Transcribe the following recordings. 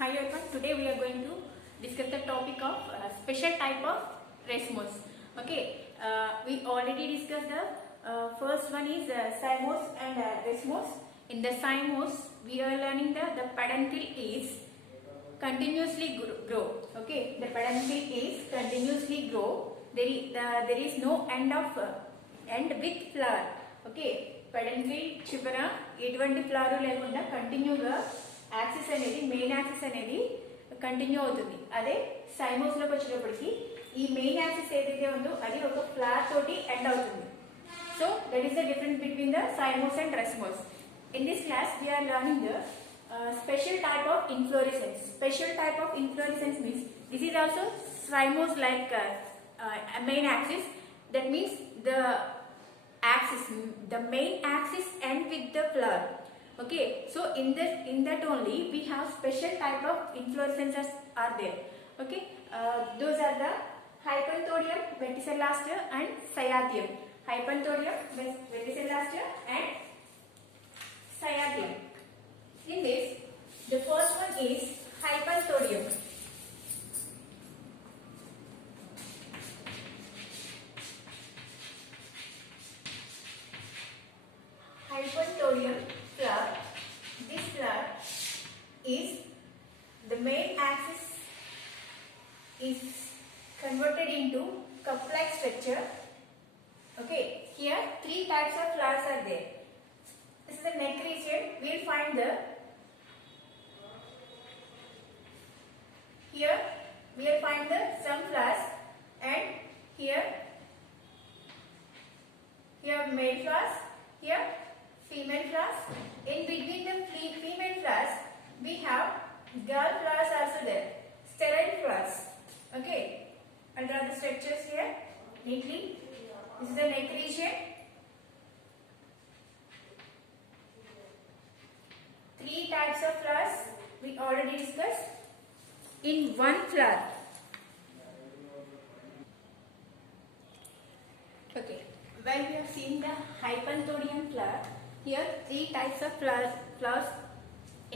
Hi everyone, today we are going to discuss the topic of special type of racemose. Okay, we already discussed the first one is cymose and racemose. In the cymose, we are learning the peduncle is continuously grow. Okay, the peduncle is continuously grow. There is no end of end with flower. Okay, peduncle చివర ఎటువంటి flower లేకుండా కంటిన్యూగా axis అనేది main axis అనేది continue అవుతుంది. అదే సైమోస్ లోకి వచ్చేటప్పటికి ఈ మెయిన్ యాక్సిస్ ఏదైతే ఉందో అది ఒక ఫ్లవర్ తోటి ఎండ్ అవుతుంది. So that is the difference between the cymose and racemose. In this class we are learning the special type of inflorescence. Special type of inflorescence means this is also cymose like main axis. That means the axis, the main axis end with the flower. Okay, so in that only we have special type of inflorescences are there. Okay, those are the Hypanthodium, Verticillasta and Cyathium. Hypanthodium, Verticillasta and Cyathium. In this, the first one is Hypanthodium. Hypanthodium flower. This flower is the main axis is converted into cup-like structure. Okay, here three types of flowers are there. This is the neck region. We will find the here we will find the some flowers, and here male flowers, here female flowers. In between the female flowers we have girl flowers also there, sterile flowers. Okay, I'll draw the structures here neatly. This is the neck region. Three types of flowers we already discussed in one flower. Okay, while we have seen the Hypanthodium flower, here three types of flowers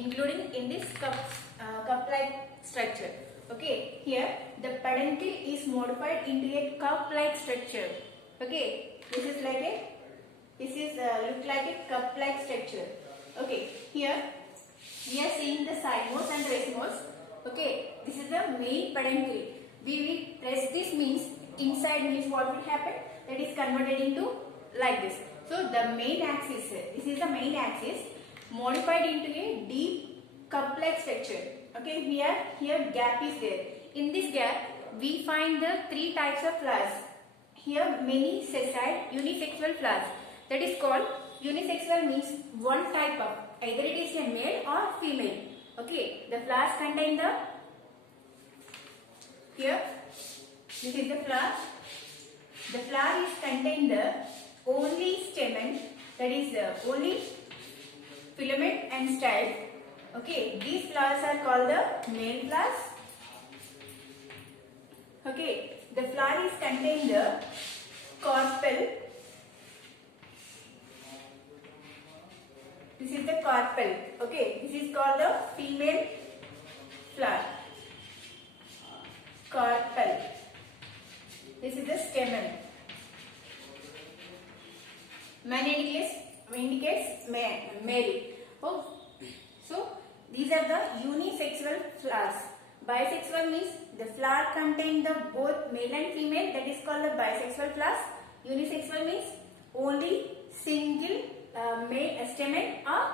including in this cup-like structure. Okay, here the peduncle is modified into a cup-like structure. Okay, this is look like a cup-like structure. Okay, here we are seeing the cymose and racemose. Okay, this is the main peduncle. We will press this means inside means what will happen? That is converted into like this. So the main axis, this is the main axis modified into a deep cup-like structure. Okay, here gap is there. In this gap we find the three types of flowers. Here many sessile unisexual flowers. That is called unisexual means one type of, either it is a male or female. Okay, the flowers contain the, here this is the flower. The flower is contain the only stamen, that is only filament and style. Okay, these flowers are called the male flowers. Okay, the flower is contain the carpel. This is the carpel. Okay, this is called the female flower. Carpel. This is the stamen. Man indicates male. Oh, so these are the unisexual flowers. Bisexual means the flower contain the both male and female. That is called the bisexual flowers. Unisexual means only single male stamen or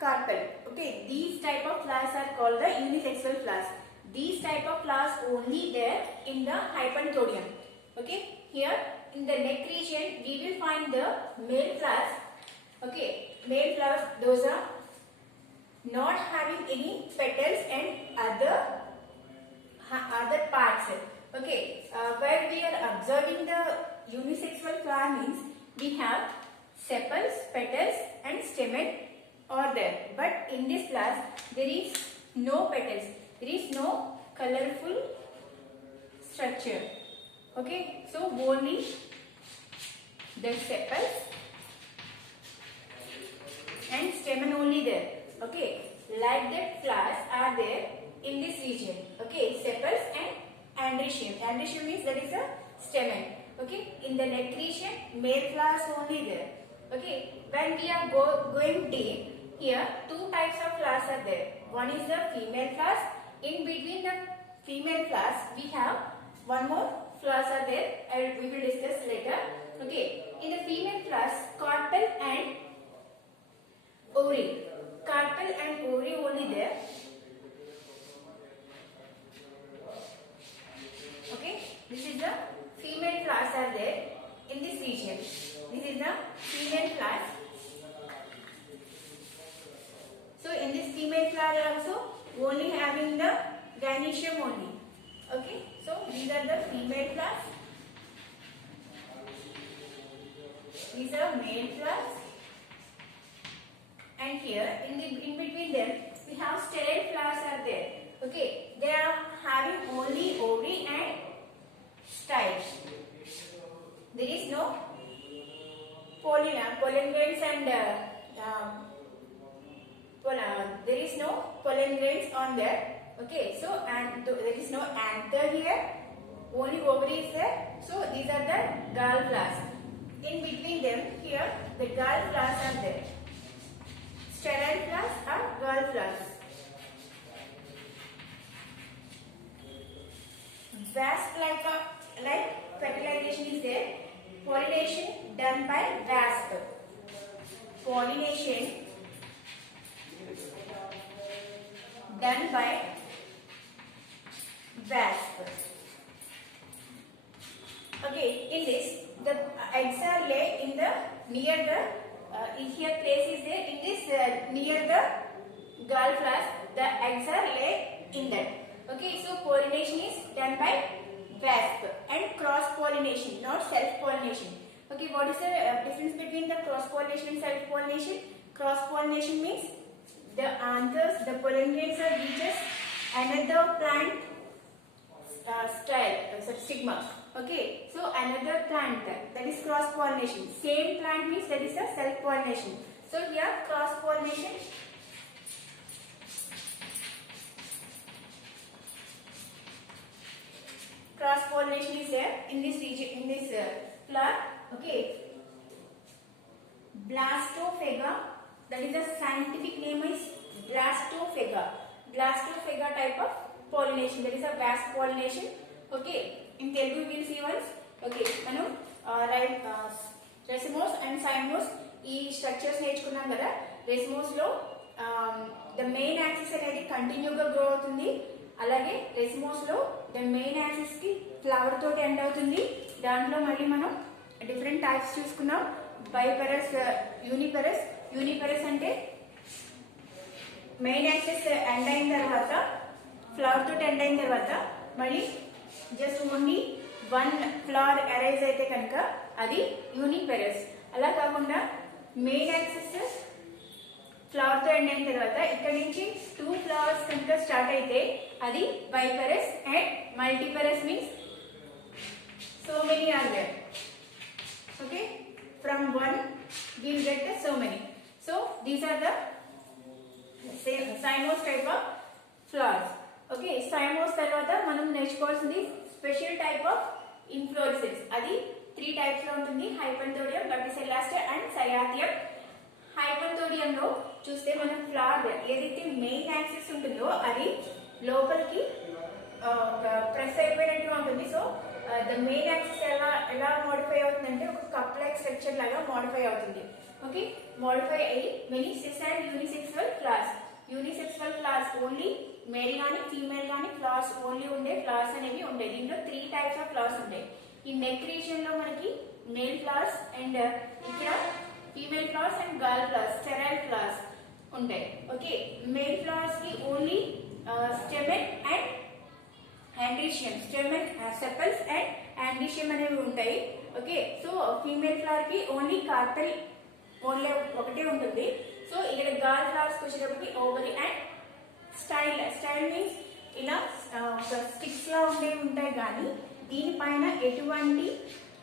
carpel. Okay, these type of flowers are called the unisexual flowers. These type of flowers only there in the Hypanthodium. Okay, here in the neck region we will find the male flowers. Okay, male flowers, those are not having any petals and other parts. Okay, where we are observing the unisexual flower means we have sepals, petals and stamen are there, but in this flower there is no petals, there is no colorful structure. Okay, so only the sepals and stamen only there. Okay, like that flowers are there in this region. Okay, sepals and androecium. Androecium means that is a stamen. Okay, in the neck region, male flowers only there. Okay, when we are going deep, here two types of flowers are there. One is the female flowers. In between the female flowers, we have one more flowers are there, and we will discuss later. Okay, in the female flowers, carpel and ovary. Carpel and ovary only there. Okay, this is the female flowers are there in this region. This is the female flowers. So in this female flower also only having the gynoecium only. Okay, so these are the female flowers. These are male flowers. And here in between them we have sterile flowers are there. Okay, they are having only ovary and style. There is no pollen grains and there is no pollen grains on there. Okay, so and there is no anther here. Only ovary is there. So these are the gall flowers. In between them here the gall flowers are there. Sterile flowers are gall flowers. Wasp like fertilization is there. Pollination done by wasp. Pollination done by wasp. Okay, in this the eggs are laid in the near the here place is there in this near the gall flowers. The eggs are laid in that. Okay, so pollination is done by wasp and cross pollination, not self pollination. Okay, what is the difference between the cross pollination and self pollination? Cross pollination means the anthers, the pollen grains are reaches another plant stigma. Okay, so another plant that is cross pollination. Same plant means that is a self pollination. So here cross pollination. Cross pollination is there in this region, in this flower. Okay, Blastophaga. That is the scientific name is Blastophaga. Blastophaga type of pollination. That is a wasp pollination. Okay, in Telugu we will see once. Okay, manu racemose and cymose ఈ structures నేర్చుకున్నాం కదా. Racemose లో the main axis అనేది కంటిన్యూగా grow అవుతుంది. అలాగే racemose లో the main axis కి ఫ్లవర్ తోటి ఎండ్ అవుతుంది. దాంట్లో మళ్ళీ మనం డిఫరెంట్ టైప్స్ చూసుకున్నాం. బైపెరస్, యూనిపెరస్. యూనిపెరస్ అంటే మెయిన్ యాక్సిస్ ఎండ్ అయిన తర్వాత ఫ్లవర్ తోటి ఎండ్ అయిన తర్వాత మళ్ళీ just only one flower arise అయితే కనుక అది యూనిపెరస్. అలా కాకుండా మెయిన్ యాక్సిస్ ఫ్లవర్ తో ఎండ్ అయిన తర్వాత ఇక్కడ నుంచి టూ ఫ్లవర్స్ కనుక స్టార్ట్ అయితే అది biparous. And multiparous means so many are there. Okay, from one we will get the so many. So these are the cymose type of flowers. Okay, cymose tarvata manam నేర్చుకోవాల్సింది special type of inflorescence. అది 3 types లో ఉంటుంది. హైపంథోడియం, బర్టిసెల్లాస్టర్ and cyathium. హైపంథోడియం లో చూస్తే మనం flower ఏదైతే main axis ఉంటుందో అది లోపలికి ప్రెస్ అయిపోయినట్టుగా ఉంటుంది. సో ద మెయిన్ యాక్సిస్ ఎలా మోడిఫై అవుతుందంటే ఒక కప్ లైక్ స్ట్రక్చర్ లాగా మోడిఫై అవుతుంది. ఓకే, మోడిఫై అయ్యి monoecious and unisexual flowers. Unisexual flowers only male కానీ ఫీమేల్ కానీ ఫ్లవర్స్ ఓన్లీ ఉండే ఫ్లవర్స్ అనేవి ఉంటాయి. దీంట్లో 3 టైప్స్ ఆఫ్ ఫ్లవర్స్ ఉంటాయి. ఈ నెక్ రీజియన్ లో మనకి మేల్ ఫ్లవర్స్ అండ్ ఇక్కడ female flowers and girl flowers, sterile flowers ఉంటాయి. ఓకే, మేల్ ఫ్లవర్స్ కి only stamen and androecium, stamen, sepals and androecium అనేవి ఉంటాయి. ఓకే, సో ఫీమేల్ ఫ్లవర్ కి ఓన్లీ కార్పెల్ ఓన్లీ ఒకటే ఉంటుంది. సో ఇక్కడ గర్ల్ ఫ్లవర్స్ వచ్చేటప్పటికి ovary and style. Style means ఇలా స్టిక్స్ లా ఉండేవి ఉంటాయి కానీ దీనిపైన ఎటువంటి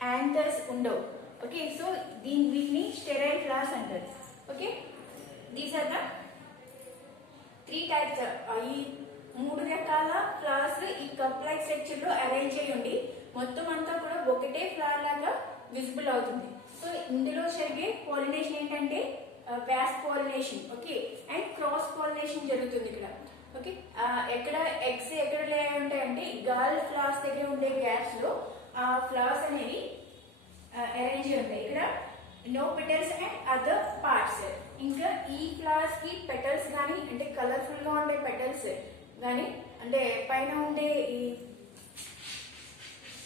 యాంథర్స్ ఉండవు. ఓకే, సో వీటిని స్టెరైల్ ఫ్లవర్స్ అంటారు. Okay, these are the 3 three types ఈ 3 రకాల ఫ్లవర్స్ ఈ కప్ లైక్ స్ట్రక్చర్ లో అరేంజ్ అయ్యి ఉండి మొత్తం అంతా కూడా ఒకటే ఫ్లవర్ లాగా విజిబుల్ అవుతుంది. సో ఇందులో జరిగే పాలినేషన్ ఏంటంటే వ్యాస్ pollination, okay, and cross pollination జరుగుతుంది ఇక్కడ. ఓకే, ఎక్కడ ఎగ్స్ ఎక్కడ ఉంటాయంటే గర్ల్ ఫ్లవర్స్ దగ్గర ఉండే గ్యాప్స్ లో ఆ ఫ్లవర్స్ అనేవి అరేంజ్ ఉంటాయి. ఇక్కడ no petals and other parts. ఇంకా ఈ ఫ్లవర్స్ కి పెటల్స్ కానీ అంటే కలర్ఫుల్ గా ఉండే పెటల్స్ కానీ అంటే పైన ఉండే ఈ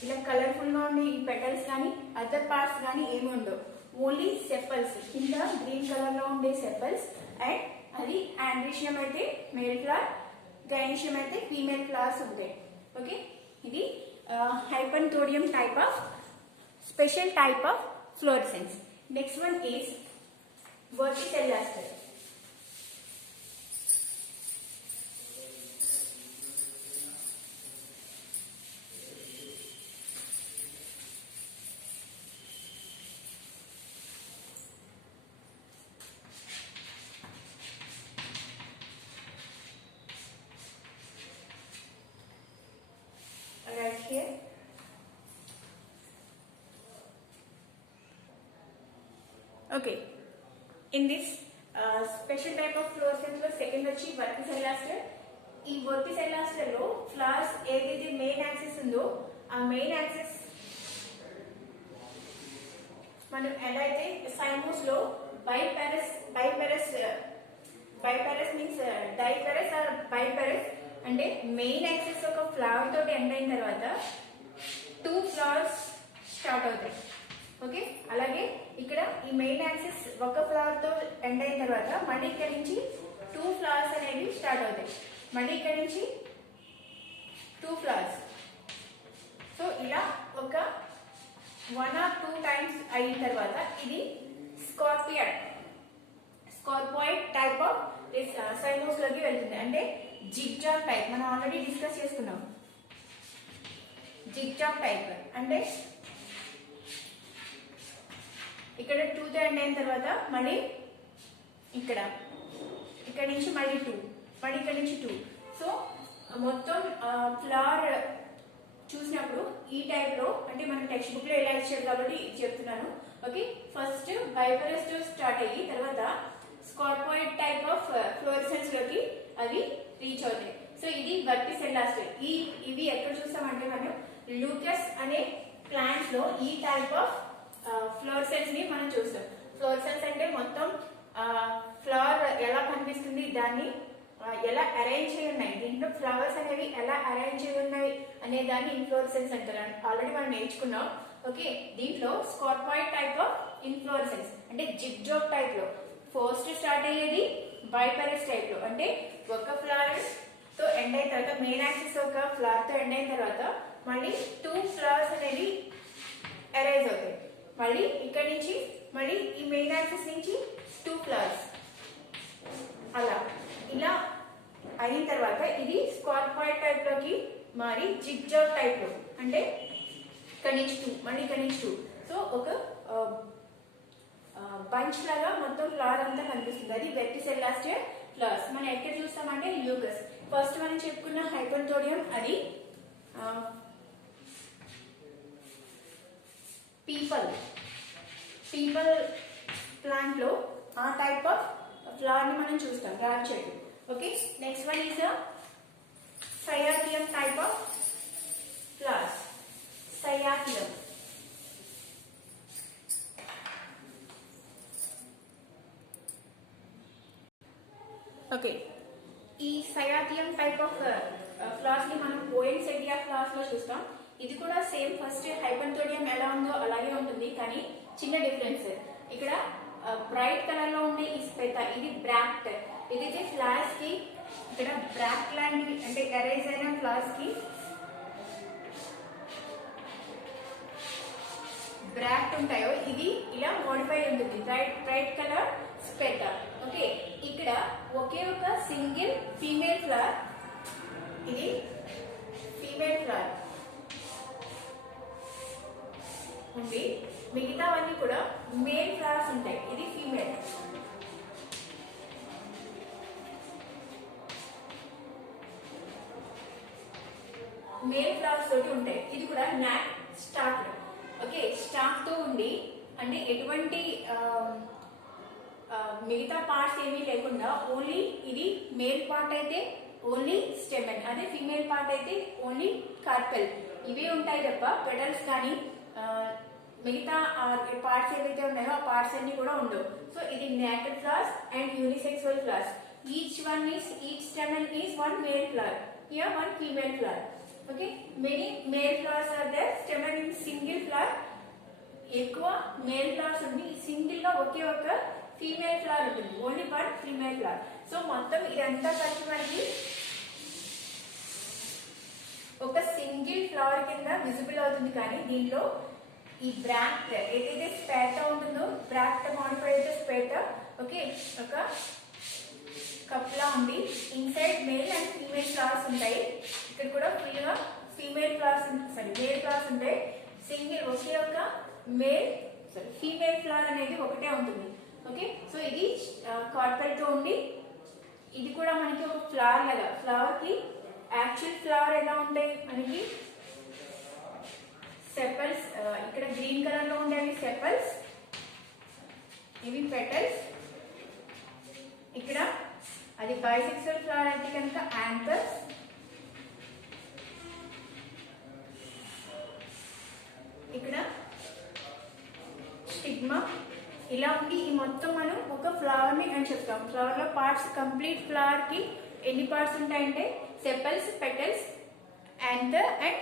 ఇలా కలర్ఫుల్ గా ఉండే ఈ పెటల్స్ కానీ అదర్ పార్ట్స్ కానీ ఏమి ఉండవు. ఓన్లీ సెపల్స్ కింద గ్రీన్ కలర్ లో ఉండే సెపల్స్ అండ్ అది ఆండ్రీషియం అయితే మేల్ ఫ్లవర్, గైనీషియం అయితే ఫీమేల్ ఫ్లవర్స్ ఉంటాయి. ఓకే, ఇది hypanthodium type of special type of florescence. Next one is verticillaster. Right here. Okay, in this special type of fluorescence లో second వచ్చి వర్టిసెల్లాస్టర్. ఈ వర్టిసెల్లాస్టర్ లో ఫ్లవర్స్ ఏదైతే మెయిన్ యాక్సిస్ ఉందో ఆ మెయిన్ యాక్సిస్ మనం ఎలా అయితే సైమోస్ లో బైపెరస్ మీన్స్ డైపెరస్ ఆర్ బైపెరస్ అంటే మెయిన్ యాక్సిస్ ఒక ఫ్లవర్ తోటి ఎండ్ అయిన తర్వాత 2 ఫ్లవర్స్ స్టార్ట్ అవుతాయి. ఓకే, అలాగే ఇక్కడ ఈ మెయిన్ యాక్సిస్ ఒక ఫ్లవర్ తో ఎండ్ అయిన తర్వాత మళ్ళీ ఇక్కడ నుంచి 2 ఫ్లవర్స్ అనేవి స్టార్ట్ అవుతాయి. మళ్ళీ ఇక్కడ నుంచి 2 ఫ్లవర్స్. సో ఇలా ఒక 1 or 2 టైమ్స్ అయిన తర్వాత ఇది స్కార్పియాయిడ్ టైప్ ఆఫ్ సైమోస్ లోకి వెళ్తుంది. అంటే జిగ్జాగ్ టైప్ మనం ఆల్రెడీ డిస్కస్ చేసుకున్నాం. జిగ్జాగ్ టైప్ అంటే ఇక్కడ 2 తో ఎండ్ అయిన తర్వాత మళ్ళీ ఇక్కడ నుంచి మళ్ళీ 2, మళ్ళీ ఇక్కడ నుంచి 2. సో మొత్తం ఫ్లవర్ చూసినప్పుడు ఈ టైప్ లో అంటే మన టెక్స్ట్ బుక్ లో ఎలా ఇచ్చారు కాబట్టి చెప్తున్నాను. ఓకే, ఫస్ట్ బైపెరస్ తో స్టార్ట్ అయ్యి తర్వాత స్కార్పియాయిడ్ టైప్ ఆఫ్ ఫ్లోరెసెన్స్ లోకి అవి రీచ్ అవుతాయి. సో ఇది వర్టిసెల్లాస్టర్. ఇవి ఎక్కడ చూస్తామంటే మనం లూకస్ అనే ప్లాంట్స్ లో ఈ టైప్ ఆఫ్ ఫ్లోరెసెన్స్ ని మనం చూస్తాం. ఫ్లోరెసెన్స్ అంటే మొత్తం ఫ్లవర్ ఎలా కనిపిస్తుంది, దాన్ని ఎలా అరేంజ్ అయి ఉన్నాయి, దీంట్లో ఫ్లవర్స్ అనేవి ఎలా అరేంజ్ అయి ఉన్నాయి అనే దాన్ని ఇన్ఫ్లోరెసెన్స్ అంటారు. ఆల్రెడీ మనం నేర్చుకున్నాం. ఓకే, దీంట్లో స్కార్పియాయిడ్ టైప్ ఆఫ్ ఇన్ఫ్లోరెసెన్స్ అంటే జిగ్జాగ్ టైప్ లో ఫస్ట్ స్టార్ట్ అయ్యేది బైపెరస్ టైప్ లో అంటే ఒక ఫ్లవర్ తో ఎండ్ అయిన తర్వాత మెయిన్ యాక్సిస్ ఒక ఫ్లవర్ తో ఎండ్ అయిన తర్వాత మళ్ళీ 2 ఫ్లవర్స్ అనేవి అరైజ్ అవుతాయి. మళ్ళీ ఇక్కడ నుంచి మళ్ళీ ఈ మెయిన్ యాక్సిస్ నుంచి 2 ఫ్లవర్స్ అలా ఇలా అయిన తర్వాత ఇది స్కార్పియాయిడ్ టైప్ లోకి మారి జిగ్జాగ్ టైప్ లో అంటే ఇక్కడ నుంచి 2 మళ్ళీ ఇక్కడ నుంచి 2. సో ఒక బంచ్ లాగా మొత్తం ఫ్లవర్ అంతా కనిపిస్తుంది. అది వర్టిసెల్లాస్టర్ ఫ్లవర్స్. మనం ఎక్కడ చూస్తామంటే ల్యూకస్. ఫస్ట్ మనం చెప్పుకున్న హైపంథోడియం అది పీపల్ ప్లాంట్ లో ఆ టైప్ ఆఫ్ ఫ్లవర్ ని మనం చూస్తాం, రావి చెట్టు. Okay, next one is cyathium type of flowers. Cyathium okay, ఈ సయాథియం టైప్ ఆఫ్ ఫ్లవర్స్ ని మనం పోయిన్సెటియా ఫ్లవర్స్ లో చూస్తాం. ఇది కూడా సేమ్ ఫస్ట్ హైపంథోడియం ఎలా ఉందో అలాగే ఉంటుంది, కానీ చిన్న డిఫరెన్స్. ఇక్కడ బ్రైట్ కలర్ లో ఉండే ఈ స్పెత ఇది బ్రాక్ట్. ఇదైతే ఫ్లవర్స్ కి ఇక్కడ బ్రాక్ట్ లాంటివి అంటే ఎరైజ్ అయిన ఫ్లవర్స్ కి బ్రాక్ట్ ఉంటాయో ఇది ఇలా మోడిఫై ఉంటుంది, బ్రైట్ కలర్ స్పెత. ఓకే, ఇక్కడ ఒకే ఒక సింగిల్ ఫీమేల్ ఫ్లవర్, ఇది ఫీమేల్ ఫ్లవర్ ఉంది. మిగతావన్నీ కూడా మేల్ ఫ్లవర్స్ ఉంటాయి. ఇది ఫీమేల్. మేల్ ఫ్లవర్స్ తోటి ఉంటాయి. ఇది కూడా న్యాక్ స్టాక్. ఓకే, స్టాక్ తో ఉండి అంటే ఎటువంటి మిగతా పార్ట్స్ ఏమీ లేకుండా ఓన్లీ ఇది మేల్ పార్ట్ అయితే ఓన్లీ స్టెమెన్, అదే ఫీమేల్ పార్ట్ అయితే ఓన్లీ కార్పెల్ ఇవే ఉంటాయి తప్ప పెటల్స్ కానీ మిగతా పార్ట్స్ ఏవైతే ఉన్నాయో ఆ పార్ట్స్ అన్ని కూడా ఉండవు. సో ఇది naked flowers and unisexual flowers. Each stamen is one male flower, here one female flower. Okay, many male flowers are there. Stamen in single flower. ఎక్కువ మేల్ ఫ్లవర్స్ ఉంది, సింగిల్ గా ఒకే ఒక ఫీమేల్ ఫ్లవర్ ఉంటుంది, only one female flower. So మొత్తం ఇదంతా కలిసి మనకి ఒక సింగిల్ ఫ్లవర్ కింద విజిబుల్ అవుతుంది. కానీ దీంట్లో ఈ బ్రాక్ట్ ఏదైతే స్పేట ఉంటుందో, బ్రాక్ట్ మాడిఫైడ్ అయితే స్పేట, ఓకే, ఒక కప్లా ఉంది. Inside male and female flowers ఉంటాయి. ఇక్కడ కూడా ఫుల్ గా ఫీమేల్ ఫ్లవర్స్ మేల్ ఫ్లవర్స్ ఉంటాయి. సింగిల్ ఒకే ఒక ఫీమేల్ ఫ్లవర్ అనేది ఒకటే ఉంటుంది. ఓకే, సో ఇది కార్పెల్ తో ఉండి ఇది కూడా మనకి ఒక ఫ్లవర్ లాగా, ఫ్లవర్ కి యాక్చువల్ ఫ్లవర్ ఎలా ఉంటాయి మనకి సెపల్స్, ఇక్కడ గ్రీన్ కలర్ లో ఉండేవి సెపల్స్, ఇవి పెటల్స్. ఇక్కడ అది బైసెక్సువల్ ఫ్లవర్ అయితే కనుక యాంథర్స్, ఇక్కడ స్టిగ్మా. ఇలా ఉండి ఈ మొత్తం మనం ఒక ఫ్లవర్ ని అని చెప్తాం. ఫ్లవర్ లో పార్ట్స్, కంప్లీట్ ఫ్లవర్ కి ఎన్ని పార్ట్స్ ఉంటాయంటే sepals, petals, anther and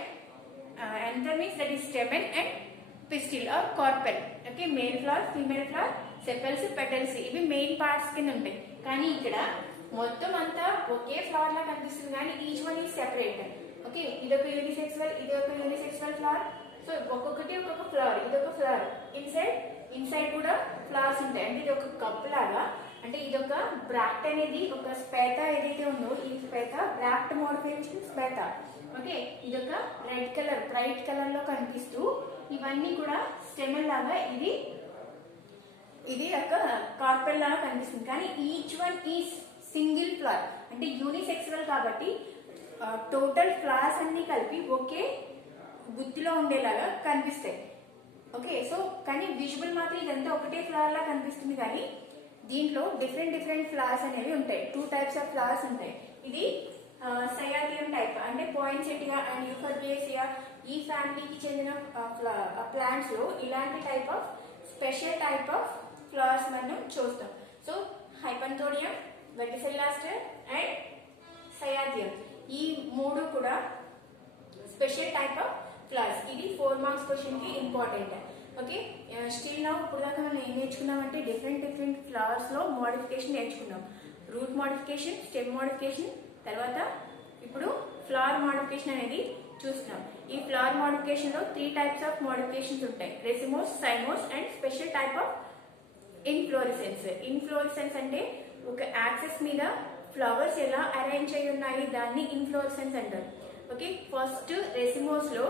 anther means that is stamen and pistil or carpel. Okay, male flower, female flower, sepals, petals ఇవి మెయిన్ పార్ట్స్ కింద ఉంటాయి. కానీ ఇక్కడ మొత్తం అంతా ఒకే ఫ్లవర్ లా కనిపిస్తుంది, కానీ each one is separate. Okay, ఇదొక యూనిసెక్సువల్, ఇది ఒక యూనిసెక్సువల్ ఫ్లవర్. సో ఒక్కొక్కటి ఒక్కొక్క ఫ్లవర్, ఇదొక ఫ్లవర్. ఇన్సైడ్ కూడా ఫ్లవర్స్ ఉంటాయి. అంటే ఇది ఒక కప్ లాగా, అంటే ఇదొక బ్రాక్ట్ అనేది ఒక స్పేట ఏదైతే ఉందో ఈ స్పేట బ్రాక్ట్ మోడిఫికేషన్ స్పేట. ఓకే, ఇదొక రెడ్ కలర్, బ్రైట్ కలర్ లో కనిపిస్తూ ఇవన్నీ కూడా స్టెమెన్ లాగా, ఇది ఒక కార్పెల్ లాగా కనిపిస్తుంది. కానీ each one is single flower, అంటే యూనిసెక్సువల్ కాబట్టి టోటల్ ఫ్లవర్స్ అన్ని కలిపి ఒకే గుత్తిలో ఉండేలాగా కనిపిస్తాయి. ఓకే, సో కానీ విజువల్ మాత్రం ఇదంతా ఒకటే ఫ్లవర్ లా కనిపిస్తుంది. కానీ దీంట్లో డిఫరెంట్ ఫ్లవర్స్ అనేవి ఉంటాయి. 2 types ఆఫ్ ఫ్లవర్స్ ఉంటాయి. ఇది సయాథియం టైప్, అంటే పాయిన్సెటియా అండ్ యూఫర్బియేసియా ఈ ఫ్యామిలీకి చెందిన ప్లాంట్స్ లో ఇలాంటి స్పెషల్ టైప్ ఆఫ్ ఫ్లవర్స్ మనం చూస్తాం. సో హైపంథోడియం, వెటిసెల్లాస్టర్ అండ్ సయాథియం ఈ 3 కూడా స్పెషల్ టైప్ ఆఫ్ ఫ్లవర్స్. ఇది 4 marks క్వశ్చన్ కి ఇంపార్టెంట్. ఓకే, స్టిల్ నౌ ఇప్పుడు దాకా మనం ఏం నేర్చుకున్నామంటే డిఫరెంట్ ఫ్లవర్స్ లో మోడిఫికేషన్ నేర్చుకున్నాం. రూట్ మోడిఫికేషన్, స్టెమ్ మోడిఫికేషన్, తర్వాత ఇప్పుడు ఫ్లవర్ మోడిఫికేషన్ అనేది చూస్తున్నాం. ఈ ఫ్లవర్ మోడిఫికేషన్ లో 3 types ఆఫ్ మోడిఫికేషన్స్ ఉంటాయి: racemose, cymose and special type of inflorescence. Inflorescence అంటే ఒక యాక్సెస్ మీద ఫ్లవర్స్ ఎలా అరేంజ్ అయి ఉన్నాయి, దాన్ని ఇన్ఫ్లోరిసెన్స్ అంటారు. ఓకే, ఫస్ట్ రెసిమోస్ లో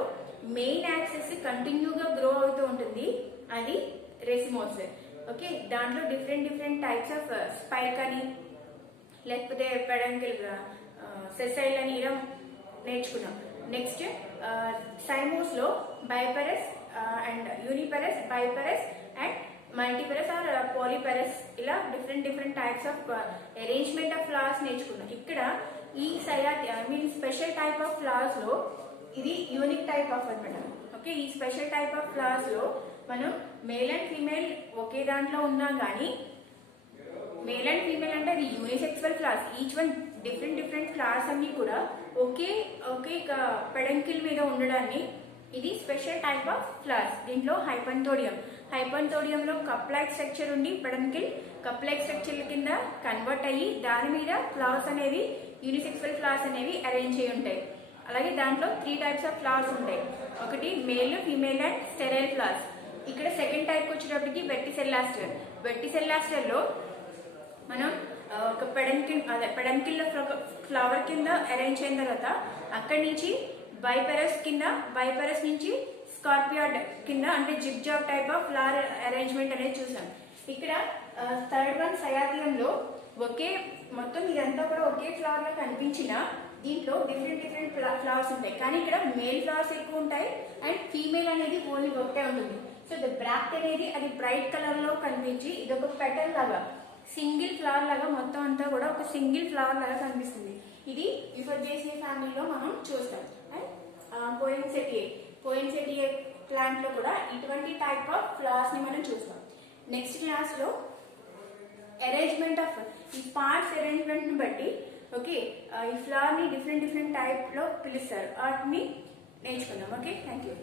మెయిన్ యాక్సెస్ కంటిన్యూగా గ్రో అవుతూ ఉంటుంది, అది రెసిమోస్. ఓకే, దాంట్లో డిఫరెంట్ టైప్స్ ఆఫ్ స్పైక్ అని లేకపోతే పెడంకిల్, సెసైల్ అని ఇలా నేర్చుకున్నాం. నెక్స్ట్ సైమోస్ లో బైపరస్ అండ్ యూనిపరస్, బైపరస్ అండ్ మల్టీపరస్ ఆర్ పాలీపరస్, ఇలా different types of arrangement of flowers నేర్చుకున్నాం. ఇక్కడ ఈ స్పెషల్ టైప్ ఆఫ్ ఫ్లవర్స్ లో ఇది యూనిక్ టైప్ ఆఫ్ అన్నమాట. ఓకే, ఈ స్పెషల్ టైప్ ఆఫ్ ఫ్లవర్స్ లో మనం మేల్ అండ్ ఫీమేల్ ఒకే దాంట్లో ఉన్నాం, కానీ మేల్ అండ్ ఫీమేల్ అంటే అది unisexual flowers. Each one different flowers అన్ని కూడా ఒకే పెడంకిల్ మీద ఉండడాన్ని ఇది స్పెషల్ టైప్ ఆఫ్ ఫ్లవర్స్. దీంట్లో హైపంథోడియంలో కప్ లైక్ స్ట్రక్చర్ ఉండి పెడంకిల్ కప్ లైక్ స్ట్రక్చర్ కింద కన్వర్ట్ అయ్యి దాని మీద ఫ్లవర్స్ అనేవి యూనిసెక్సువల్ ఫ్లవర్స్ అనేవి అరేంజ్ అయి ఉంటాయి. అలాగే దాంట్లో 3 types ఆఫ్ ఫ్లవర్స్ ఉంటాయి. ఒకటి male, female and sterile flowers. ఇక్కడ సెకండ్ టైప్ వచ్చేటప్పటికి వెట్టిసెల్లాస్టర్ లో మనం ఒక పెడంకిల్ ఫ్లవర్ కింద అరేంజ్ అయిన తర్వాత అక్కడి నుంచి బైపరస్ నుంచి స్కార్పియాడ్ కింద అంటే zig job type of flower arrangement అనేది చూసాం. ఇక్కడ థర్డ్ వన్ సయాథియం లో మొత్తం ఇదంతా కూడా ఒకే ఫ్లవర్ లో కనిపించిన దీంట్లో డిఫరెంట్ ఫ్లవర్స్ ఉంటాయి, కానీ ఇక్కడ మేల్ ఫ్లవర్స్ ఎక్కువ ఉంటాయి అండ్ ఫీమేల్ అనేది ఓన్లీ ఒకటే ఉంటుంది. సో ద బ్రాక్ట్ అనేది అది బ్రైట్ కలర్ లో కనిపించి ఇది ఒక పెటల్ లాగా సింగిల్ ఫ్లవర్ లాగా మొత్తం అంతా కూడా ఒక సింగిల్ ఫ్లవర్ లాగా కనిపిస్తుంది. ఇది యూఫోర్బియేసియే ఫ్యామిలీలో మనం చూస్తాం. అండ్ పోయిన్సెటియే ప్లాంట్ లో కూడా ఇటువంటి టైప్ ఆఫ్ ఫ్లవర్స్ ని మనం చూస్తాం. నెక్స్ట్ క్లాస్ లో అరేంజ్మెంట్ ఆఫ్ ఈ పార్ట్స్ అరేంజ్మెంట్ ని బట్టి ఓకే ఈ ఫ్లవర్ ని డిఫరెంట్ టైప్ లో పిలుస్తారు, వాటిని నేర్చుకుందాం. Okay, thank you.